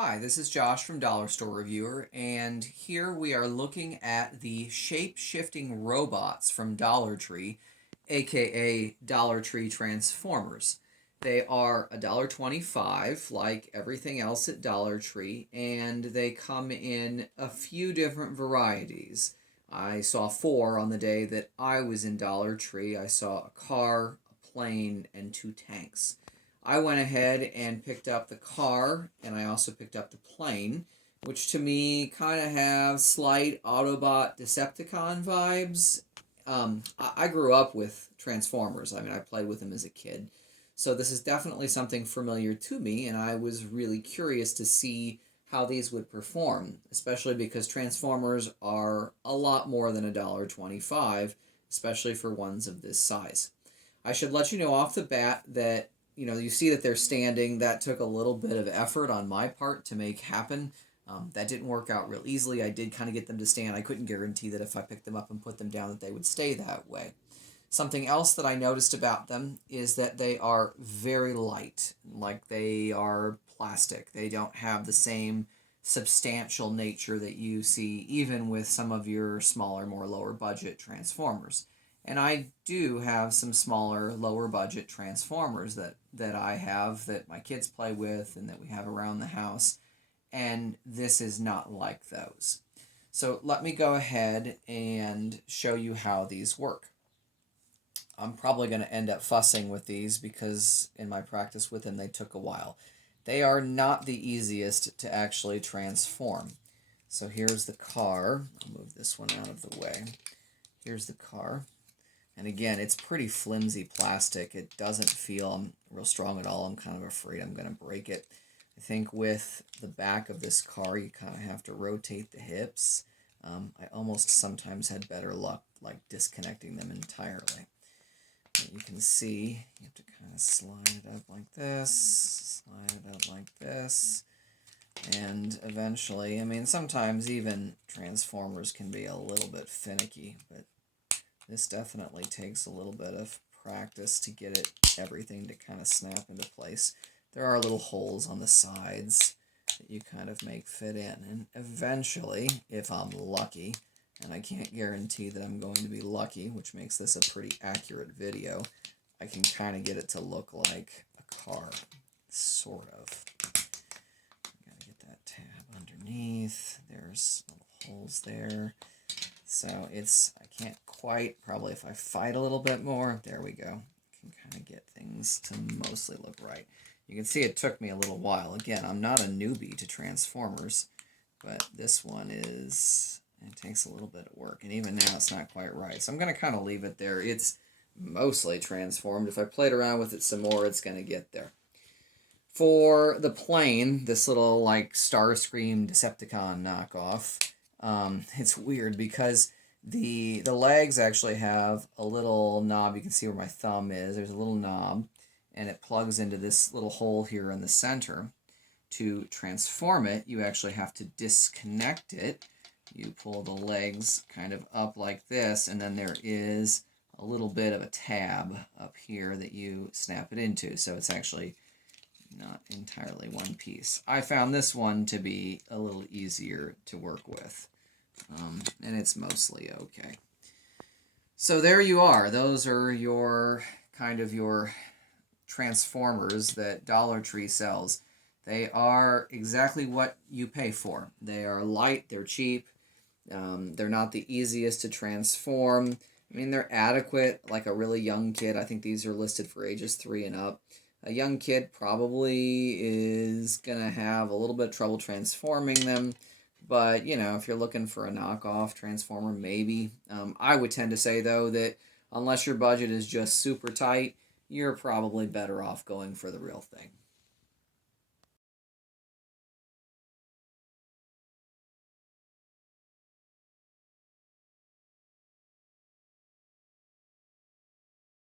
Hi, this is Josh from Dollar Store Reviewer, and here we are looking at the shape-shifting robots from Dollar Tree, aka Dollar Tree Transformers. They are $1.25, like everything else at Dollar Tree, and they come in a few different varieties. I saw four on the day that I was in Dollar Tree. I saw a car, a plane, and two tanks. I went ahead and picked up the car, and I also picked up the plane, which to me kind of have slight Autobot Decepticon vibes. I grew up with Transformers. I mean, I played with them as a kid. So this is definitely something familiar to me, and I was really curious to see how these would perform, especially because Transformers are a lot more than $1.25, especially for ones of this size. I should let you know off the bat that you see that they're standing. That took a little bit of effort on my part to make happen. That didn't work out real easily. I did kind of get them to stand. I couldn't guarantee that if I picked them up and put them down that they would stay that way. Something else that I noticed about them is that they are very light, like they are plastic. They don't have the same substantial nature that you see even with some of your smaller, more lower budget Transformers. And I do have some smaller, lower budget Transformers that I have that my kids play with and that we have around the house. And this is not like those. So let me go ahead and show you how these work. I'm probably going to end up fussing with these because in my practice with them they took a while. They are not the easiest to actually transform. So here's the car. I'll move this one out of the way. Here's the car. And again, it's pretty flimsy plastic. It doesn't feel real strong at all. I'm kind of afraid I'm going to break it. I think with the back of this car, you kind of have to rotate the hips. I almost sometimes had better luck like disconnecting them entirely. But you can see, you have to kind of slide it up like this, slide it up like this. And eventually, I mean, sometimes even Transformers can be a little bit finicky, but this definitely takes a little bit of practice to get everything to kind of snap into place. There are little holes on the sides that you kind of make fit in. And eventually, if I'm lucky, and I can't guarantee that I'm going to be lucky, which makes this a pretty accurate video, I can kind of get it to look like a car, sort of. Gotta get that tab underneath. There's little holes there. So I can't quite, probably if I fight a little bit more, there we go. I can kind of get things to mostly look right. You can see it took me a little while. Again, I'm not a newbie to Transformers, but this one it takes a little bit of work. And even now it's not quite right. So I'm going to kind of leave it there. It's mostly transformed. If I played around with it some more, it's going to get there. For the plane, this little like Starscream Decepticon knockoff, it's weird because the legs actually have a little knob. You can see where my thumb is. There's a little knob, and it plugs into this little hole here in the center. To transform it, you actually have to disconnect it. You pull the legs kind of up like this, and then there is a little bit of a tab up here that you snap it into. So it's actually not entirely one piece. I found this one to be a little easier to work with, and it's mostly okay. So there you are. Those are your Transformers that Dollar Tree sells. They are exactly what you pay for. They are light, they're cheap, they're not the easiest to transform. I mean, they're adequate, like a really young kid. I think these are listed for ages 3 and up. A young kid probably is going to have a little bit of trouble transforming them. But, if you're looking for a knockoff Transformer, maybe. I would tend to say, though, that unless your budget is just super tight, you're probably better off going for the real thing.